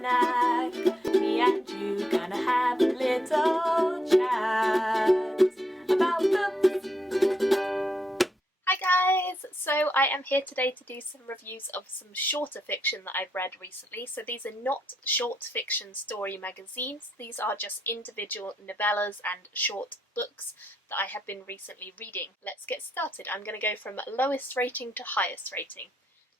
snack. Me and you gonna have a little chat about books. Hi guys! So I am here today to do some reviews of some shorter fiction that I've read recently. So these are not short fiction story magazines, these are just individual novellas and short books that I have been recently reading. Let's get started. I'm going to go from lowest rating to highest rating.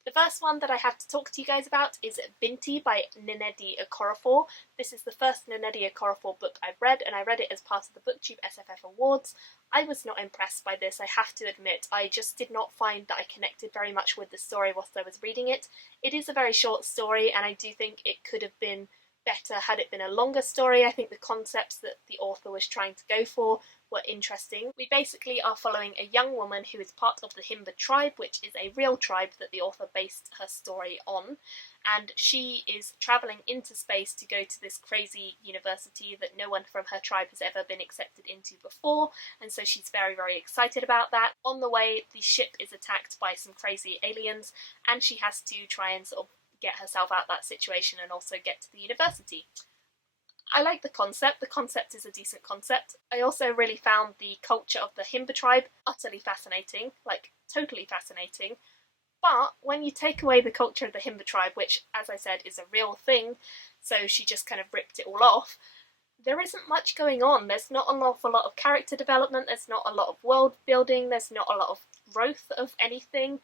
The first one that I have to talk to you guys about is It Binti by Nnedi Okorafor. This is the first Nnedi Okorafor book I've read, and I read it as part of the BookTube SFF Awards. I was not impressed by this, I have to admit. I just did not find that I connected very much with the story whilst I was reading it. It is a very short story, and I do think it could have been better had it been a longer story. I think the concepts that the author was trying to go for were interesting. We basically are following a young woman who is part of the Himba tribe, which is a real tribe that the author based her story on, and she is travelling into space to go to this crazy university that no one from her tribe has ever been accepted into before, and so she's very, very excited about that. On the way, the ship is attacked by some crazy aliens, and she has to try and sort of get herself out of that situation and also get to the university. I like the concept is a decent concept. I also really found the culture of the Himba tribe utterly fascinating, like totally fascinating. But when you take away the culture of the Himba tribe, which as I said is a real thing, so she just kind of ripped it all off, there isn't much going on. There's not an awful lot of character development, there's not a lot of world building, there's not a lot of growth of anything.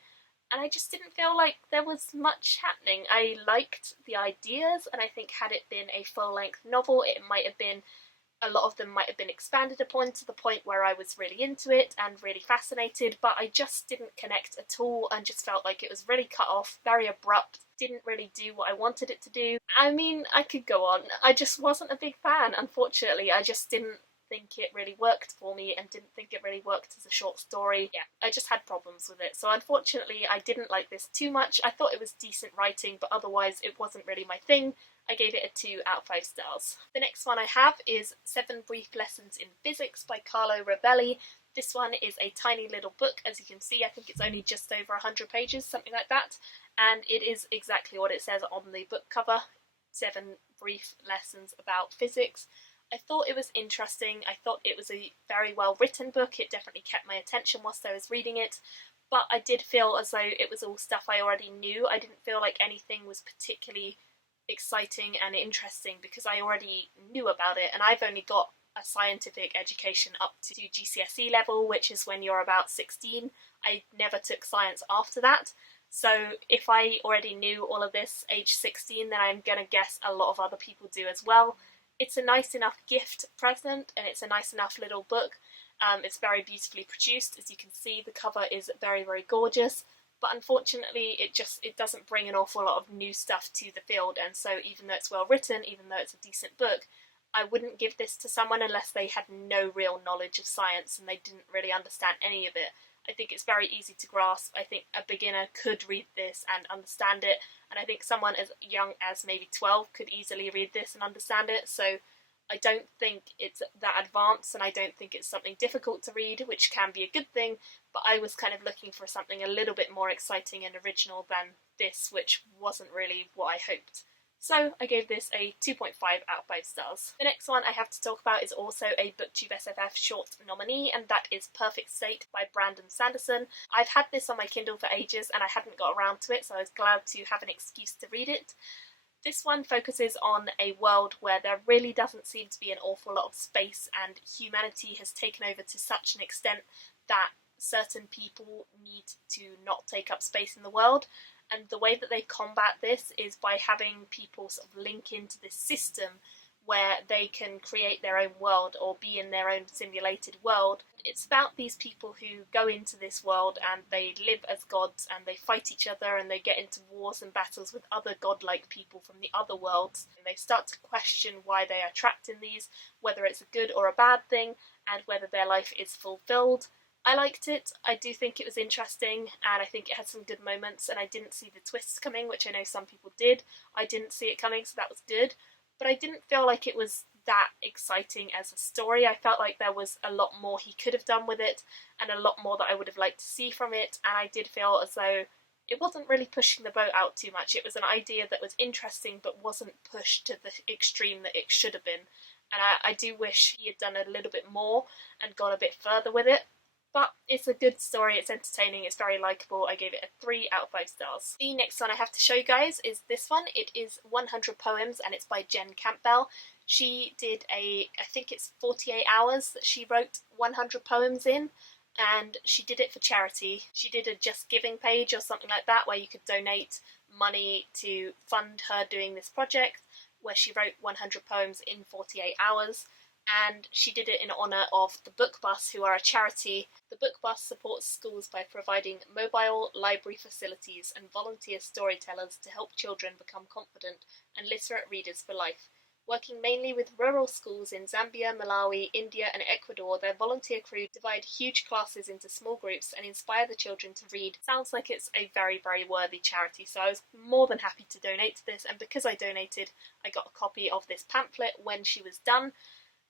And I just didn't feel like there was much happening. I liked the ideas, and I think had it been a full-length novel, it might have been, a lot of them might have been expanded upon to the point where I was really into it and really fascinated, but I just didn't connect at all and just felt like it was really cut off, very abrupt, didn't really do what I wanted it to do. I mean, I could go on. I just wasn't a big fan, unfortunately. I just didn't think it really worked for me and didn't think it really worked as a short story. Yeah, I just had problems with it. So unfortunately I didn't like this too much. I thought it was decent writing, but otherwise it wasn't really my thing. I gave it a 2 out of 5 stars. The next one I have is 7 Brief Lessons in Physics by Carlo Rovelli. This one is a tiny little book. As you can see, I think it's only just over 100 pages, something like that. And it is exactly what it says on the book cover. 7 Brief Lessons about Physics. I thought it was interesting. I thought it was a very well written book. It definitely kept my attention whilst I was reading it, but I did feel as though it was all stuff I already knew. I didn't feel like anything was particularly exciting and interesting because I already knew about it, and I've only got a scientific education up to GCSE level, which is when you're about 16. I never took science after that. So if I already knew all of this age 16, then I'm gonna guess a lot of other people do as well. It's a nice enough gift present, and it's a nice enough little book. It's very beautifully produced. As you can see, the cover is very, very gorgeous, but unfortunately it doesn't bring an awful lot of new stuff to the field, and so even though it's well written, even though it's a decent book, I wouldn't give this to someone unless they had no real knowledge of science and they didn't really understand any of it. I think it's very easy to grasp. I think a beginner could read this and understand it, and I think someone as young as maybe 12 could easily read this and understand it, so I don't think it's that advanced, and I don't think it's something difficult to read, which can be a good thing, but I was kind of looking for something a little bit more exciting and original than this, which wasn't really what I hoped. So I gave this a 2.5 out of 5 stars. The next one I have to talk about is also a BookTube SFF short nominee, and that is Perfect State by Brandon Sanderson. I've had this on my Kindle for ages and I hadn't got around to it, so I was glad to have an excuse to read it. This one focuses on a world where there really doesn't seem to be an awful lot of space, and humanity has taken over to such an extent that certain people need to not take up space in the world. And the way that they combat this is by having people sort of link into this system where they can create their own world or be in their own simulated world. It's about these people who go into this world and they live as gods and they fight each other and they get into wars and battles with other godlike people from the other worlds. And they start to question why they are trapped in these, whether it's a good or a bad thing, and whether their life is fulfilled. I liked it. I do think it was interesting, and I think it had some good moments, and I didn't see the twists coming, which I know some people did. I didn't see it coming, so that was good. But I didn't feel like it was that exciting as a story. I felt like there was a lot more he could have done with it, and a lot more that I would have liked to see from it, and I did feel as though it wasn't really pushing the boat out too much. It was an idea that was interesting but wasn't pushed to the extreme that it should have been. And I do wish he had done a little bit more and gone a bit further with it. But it's a good story, it's entertaining, it's very likeable. I gave it a 3 out of 5 stars. The next one I have to show you guys is this one. It is 100 Poems and it's by Jen Campbell. She did I think it's 48 hours that she wrote 100 poems in, and she did it for charity. She did a Just Giving page or something like that where you could donate money to fund her doing this project, where she wrote 100 poems in 48 hours. And she did it in honour of the Book Bus, who are a charity. The Book Bus supports schools by providing mobile library facilities and volunteer storytellers to help children become confident and literate readers for life. Working mainly with rural schools in Zambia, Malawi, India and Ecuador, their volunteer crew divide huge classes into small groups and inspire the children to read. Sounds like it's a very, very worthy charity, so I was more than happy to donate to this, and because I donated, I got a copy of this pamphlet when she was done.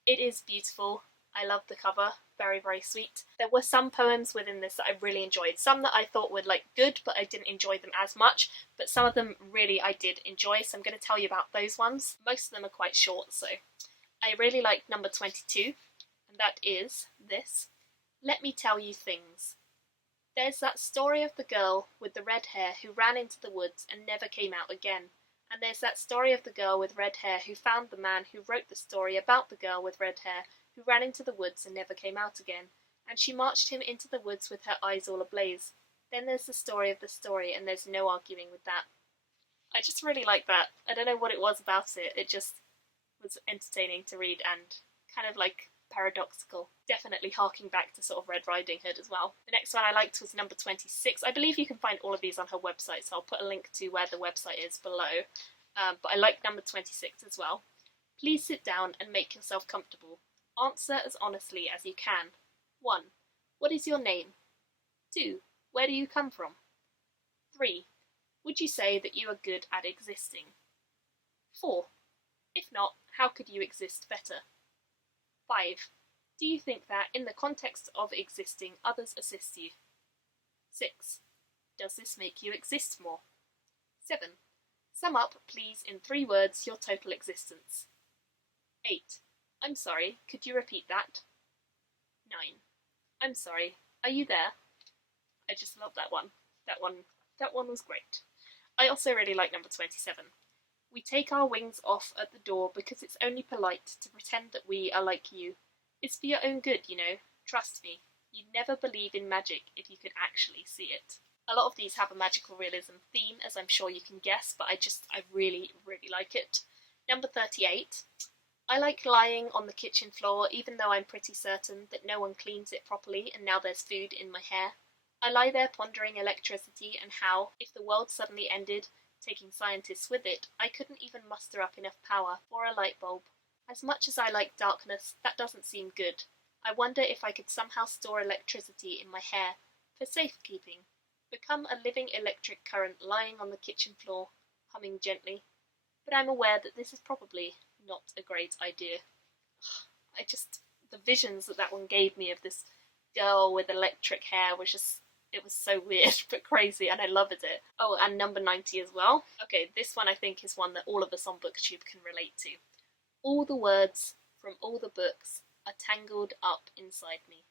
It is beautiful. I love the cover. Very, very sweet. There were some poems within this that I really enjoyed. Some that I thought were good, but I didn't enjoy them as much. But some of them really I did enjoy, so I'm going to tell you about those ones. Most of them are quite short, so I really liked number 22, and that is this. Let me tell you things. There's that story of the girl with the red hair who ran into the woods and never came out again. And there's that story of the girl with red hair who found the man who wrote the story about the girl with red hair who ran into the woods and never came out again. And she marched him into the woods with her eyes all ablaze. Then there's the story of the story, and there's no arguing with that. I just really like that. I don't know what it was about it. It just was entertaining to read and kind of paradoxical. Definitely harking back to sort of Red Riding Hood as well. The next one I liked was number 26. I believe you can find all of these on her website, so I'll put a link to where the website is below. But I like number 26 as well. Please sit down and make yourself comfortable. Answer as honestly as you can. 1. What is your name? 2. Where do you come from? 3. Would you say that you are good at existing? 4. If not, how could you exist better? 5. Do you think that, in the context of existing, others assist you? 6. Does this make you exist more? 7. Sum up, please, in 3 words, your total existence. 8. I'm sorry, could you repeat that? 9. I'm sorry, are you there? I just love that one. That one was great. I also really like number 27. We take our wings off at the door because it's only polite to pretend that we are like you. It's for your own good, you know. Trust me. You'd never believe in magic if you could actually see it. A lot of these have a magical realism theme, as I'm sure you can guess, but I really, really like it. Number 38. I like lying on the kitchen floor even though I'm pretty certain that no one cleans it properly and now there's food in my hair. I lie there pondering electricity and how, if the world suddenly ended, taking scientists with it, I couldn't even muster up enough power for a light bulb. As much as I like darkness, that doesn't seem good. I wonder if I could somehow store electricity in my hair, for safekeeping. Become a living electric current lying on the kitchen floor, humming gently. But I'm aware that this is probably not a great idea. The visions that one gave me of this girl with electric hair was just, it was so weird but crazy, and I loved it. Oh, and number 90 as well. Okay, this one I think is one that all of us on BookTube can relate to. All the words from all the books are tangled up inside me.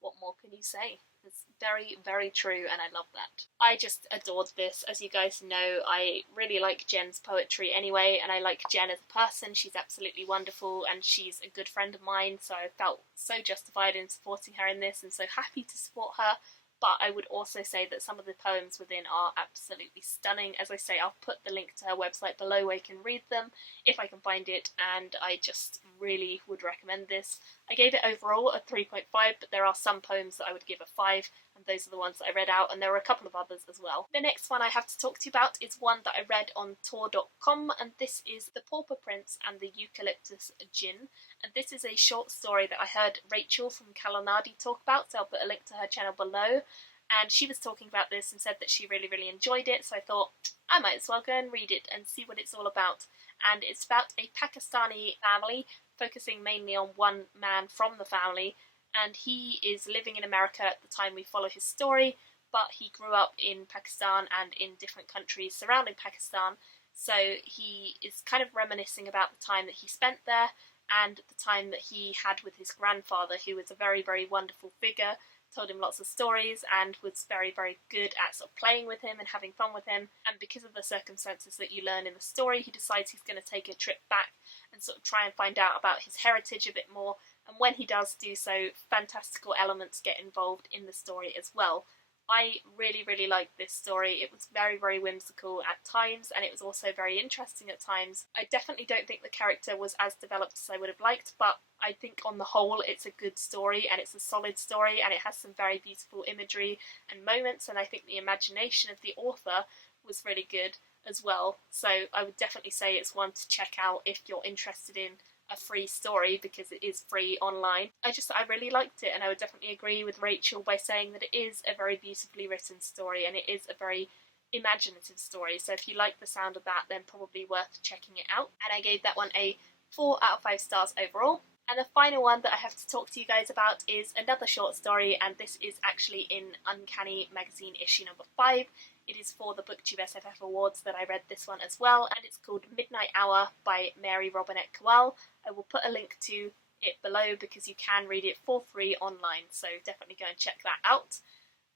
What more can you say? It's very, very true, and I love that. I just adored this. As you guys know, I really like Jen's poetry anyway, and I like Jen as a person. She's absolutely wonderful, and she's a good friend of mine, so I felt so justified in supporting her in this, and so happy to support her. But I would also say that some of the poems within are absolutely stunning. As I say, I'll put the link to her website below where you can read them, if I can find it, and I just really would recommend this. I gave it overall a 3.5, but there are some poems that I would give a 5, and those are the ones that I read out, and there were a couple of others as well. The next one I have to talk to you about is one that I read on tor.com, and this is The Paw Paw Prints and the Eucalyptus Gin. And this is a short story that I heard Rachel from Kalanadi talk about, so I'll put a link to her channel below. And she was talking about this and said that she really, really enjoyed it, so I thought I might as well go and read it and see what it's all about. And it's about a Pakistani family, focusing mainly on one man from the family, and he is living in America at the time we follow his story, but he grew up in Pakistan and in different countries surrounding Pakistan, so he is kind of reminiscing about the time that he spent there and the time that he had with his grandfather, who was a very, very wonderful figure, told him lots of stories and was very, very good at sort of playing with him and having fun with him. And because of the circumstances that you learn in the story, he decides he's going to take a trip back and sort of try and find out about his heritage a bit more. And when he does do so, fantastical elements get involved in the story as well. I really, really liked this story. It was very, very whimsical at times, and it was also very interesting at times. I definitely don't think the character was as developed as I would have liked, but I think on the whole it's a good story, and it's a solid story, and it has some very beautiful imagery and moments, and I think the imagination of the author was really good as well. So I would definitely say it's one to check out if you're interested in a free story, because it is free online. I really liked it, and I would definitely agree with Rachel by saying that it is a very beautifully written story and it is a very imaginative story. So if you like the sound of that, then probably worth checking it out. And I gave that one a 4 out of 5 stars overall. And the final one that I have to talk to you guys about is another short story, and this is actually in Uncanny Magazine issue number 5. It is for the BookTube SFF Awards that I read this one as well, and it's called Midnight Hour by Mary Robinette Kowal. I will put a link to it below because you can read it for free online, so definitely go and check that out.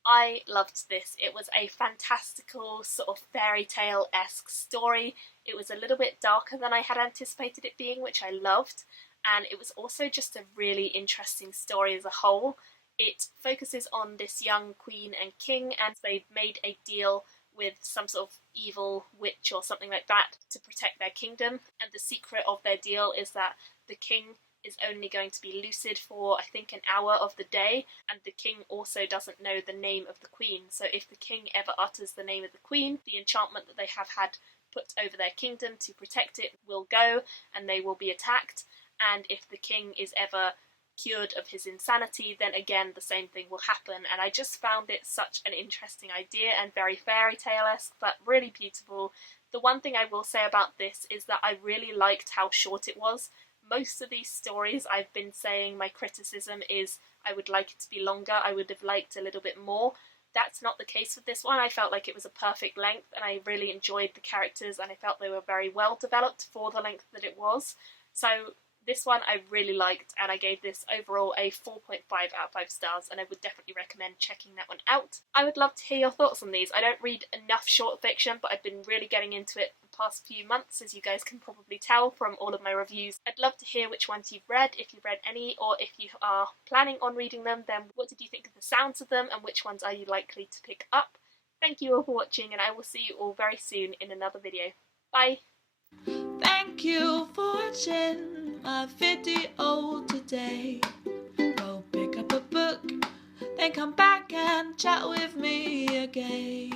I loved this. It was a fantastical sort of fairy tale-esque story. It was a little bit darker than I had anticipated it being, which I loved, and it was also just a really interesting story as a whole. It focuses on this young queen and king, and they've made a deal with some sort of evil witch or something like that to protect their kingdom, and the secret of their deal is that the king is only going to be lucid for, I think, an hour of the day, and the king also doesn't know the name of the queen, so if the king ever utters the name of the queen, the enchantment that they have had put over their kingdom to protect it will go, and they will be attacked, and if the king is ever cured of his insanity, then again the same thing will happen. And I just found it such an interesting idea and very fairy tale-esque, but really beautiful. The one thing I will say about this is that I really liked how short it was. Most of these stories, I've been saying my criticism is I would like it to be longer, I would have liked a little bit more. That's not the case with this one. I felt like it was a perfect length, and I really enjoyed the characters, and I felt they were very well developed for the length that it was. So this one I really liked, and I gave this overall a 4.5 out of 5 stars, and I would definitely recommend checking that one out. I would love to hear your thoughts on these. I don't read enough short fiction, but I've been really getting into it the past few months, as you guys can probably tell from all of my reviews. I'd love to hear which ones you've read, if you've read any, or if you are planning on reading them, then what did you think of the sounds of them, and which ones are you likely to pick up? Thank you all for watching, and I will see you all very soon in another video. Bye! Thank you for watching my video today. Go pick up a book, then come back and chat with me again.